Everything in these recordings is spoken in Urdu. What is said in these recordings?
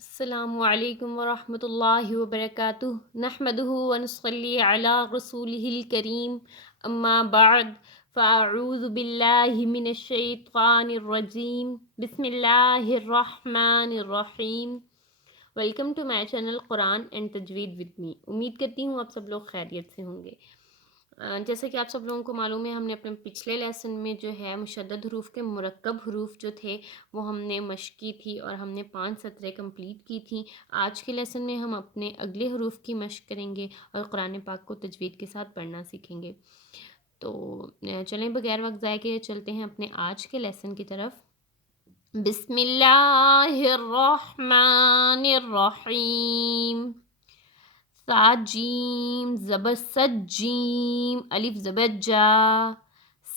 السلام علیکم ورحمۃ اللہ وبرکاتہ نحمدہ ونصلی علی رسولہ الکریم اما بعد فاعوذ باللہ من الشیطان الرجیم بسم اللہ الرحمن الرحیم۔ Welcome to my channel Quran and tajweed with me. امید کرتی ہوں آپ سب لوگ خیریت سے ہوں گے۔ جیسا کہ آپ سب لوگوں کو معلوم ہے، ہم نے اپنے پچھلے لیسن میں جو ہے مشدد حروف کے مرکب حروف جو تھے وہ ہم نے مشق کی تھی اور ہم نے 5 سطریں کمپلیٹ کی تھیں۔ آج کے لیسن میں ہم اپنے اگلے حروف کی مشق کریں گے اور قرآن پاک کو تجوید کے ساتھ پڑھنا سیکھیں گے۔ تو چلیں بغیر وقت ضائع کیے چلتے ہیں اپنے آج کے لیسن کی طرف۔ بسم اللہ الرحمن الرحیم۔ سا جیم زبر سج جیم، الف زبر جا،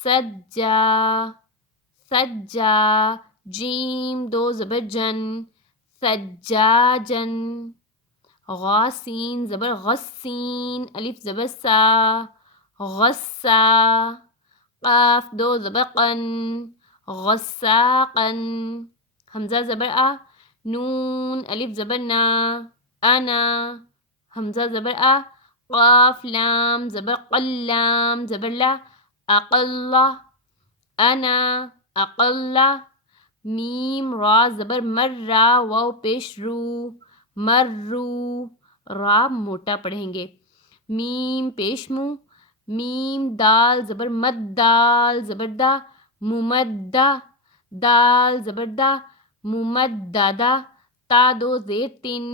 سجا سجا، جیم دو زبر جن، سجاجن، غاسین زبر غسین، الف زبر سا، غسا، قاف دو زبر قن، غساقن، حمزہ زبر آ، نون الف زبر نا، انا، حمزہ زبر آ، قاف لام زبر قلام زبر لا، اقل، انا اقل، میم را زبر مرہ، واو پیش رو، مرو، را موٹا پڑھیں گے، میم پیش مو، میم دال زبر مد، دال زبر دا، ممدہ، دال زبر دا، ممددہ، تا دو زیر تن،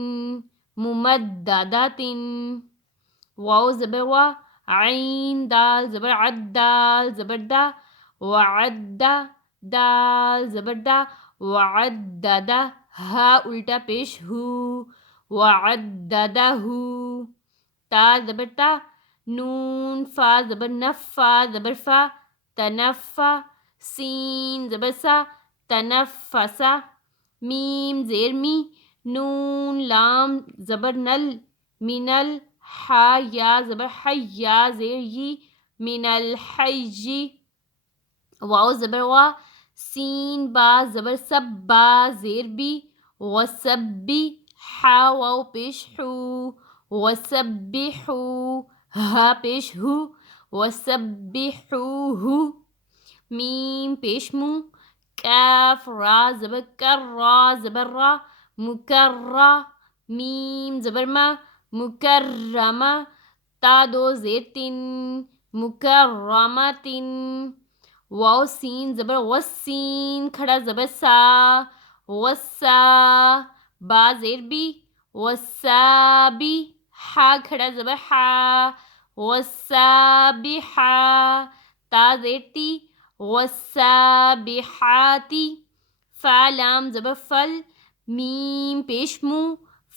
ممددہ، واو زبر وا، عین دال زبر عد، دال زبر دا، وعدہ، دال زبر دا، وعددہ، ہا الٹا پیش ہو، وعددہ، تا زبر تا، نون فا زبر نف، فا زبر فا، تنفا، سین زبر سا، تنفسا، میم زیر می، نون لام زبر نل، منل، حا یا زبر حی، یا زیر یی، من الحی، واو زبر وا، سین با زبر سب، با زیر بی، وسبی، حا واو پیش حو، وسبحو، ہا پیش ہو، وسبحوہ، میم پیش مو، کاف را زبر کر، را زبر را، مکرہ، میم زبر ما، مکرمہ، تا دو زیر تن، مکرمۃ، واو سین زبر غسین، کھڑا زبر سا، غسا، با زیر بی، وسابی، حا کھڑا زبر حا، وسابحا، تا زیر تی، وسابحاتی، فا لام زبر فل، میم پیش مو،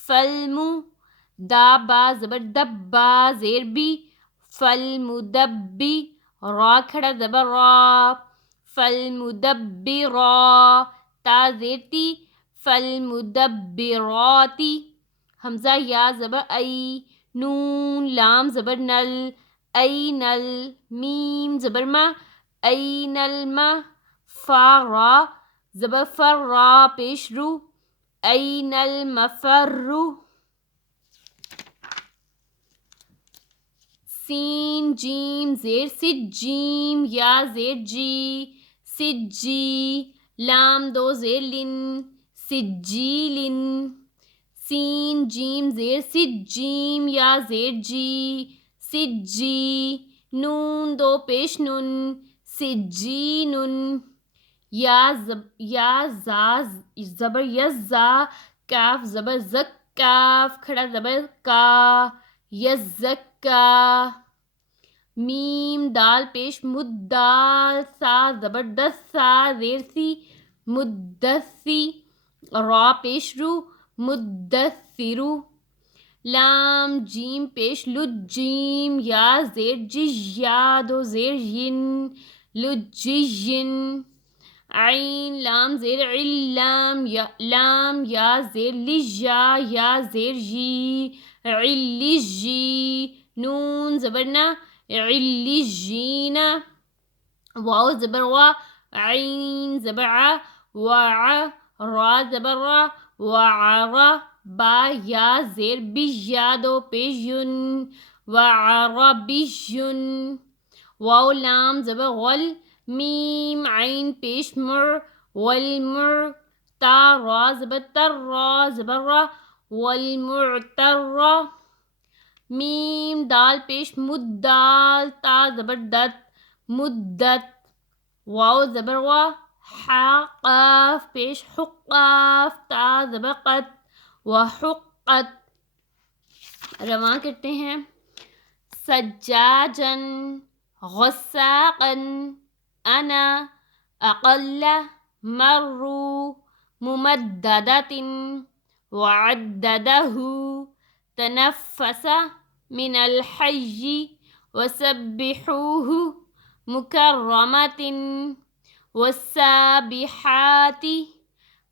فلمو، دا با زبر دب، با زیر بی، فالمدبی، را کھڑا زبر را، فالمدبرا، تا زیر تی، فالمدبراتی، حمزہ یا زبر ای، نون لام زبر نل، اینل، میم زبر ما، این الما، فا را زبر فر، را پیش رو، این المفر، سین جیم زیر سج، جیم یا زیر جی، سجی، لام دو زیر لن، سجیلن، سین جیم زیر سج، جیم یا زیر جی، سجی، نون دو پیش نن، سجینن، یا زا زبر یزا، کاف زبر زک، کاف کھڑا زبر کا، یزکا، میم دال پیش مد، دال، سا زبر دس، سا زیر سی، مدسی، را پیش رو، مدثرو، لام جیم پیش لج، جیم یا زیر جی، یا دو زیر ین، لجین، عین لام زیر عل، لام یا زیر لج، یا زیر جی، علیجی، نون زبر نا، علیجین، واو زبر وا، عین زبر ع، وع، را زبر را، وعربا یا زیر بیا دو پیش یون وعربیون واو لام زبر غل میم عین پیش مر والمر تا را زبر تر را زبر را والمعتر میم دال پیش مدال تا زبر دت مدت واو زبر وا حا قاف پیش حقاف تا زبر قت وحقت رواں کرتے ہیں سجاجن غساقا انا اقل مروا ممددة وعدده تنفس من الحج وسبحوه مكرمة والسابحات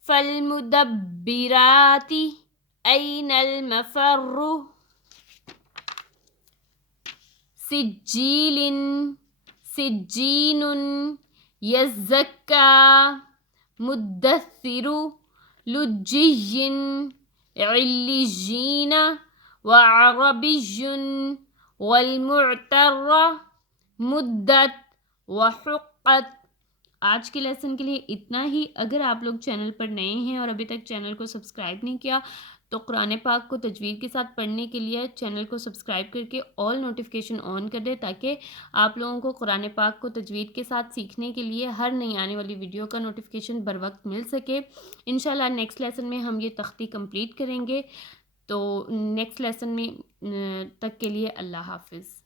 فالمدبرات أين المفر سجيل سجين يزكى مدثر لجي علجين وعربي والمعتر مدت وحقت۔ آج کے لیسن کے لیے اتنا ہی۔ اگر آپ لوگ چینل پر نئے ہیں اور ابھی تک چینل کو سبسکرائب نہیں کیا تو قرآن پاک کو تجوید کے ساتھ پڑھنے کے لیے چینل کو سبسکرائب کر کے آل نوٹیفیکیشن آن کر دیں تاکہ آپ لوگوں کو قرآن پاک کو تجوید کے ساتھ سیکھنے کے لیے ہر نئی آنے والی ویڈیو کا نوٹیفیکیشن بر وقت مل سکے۔ انشاءاللہ نیکسٹ لیسن میں ہم یہ تختی کمپلیٹ کریں گے۔ تو نیکسٹ لیسن میں تک کے لیے اللہ حافظ۔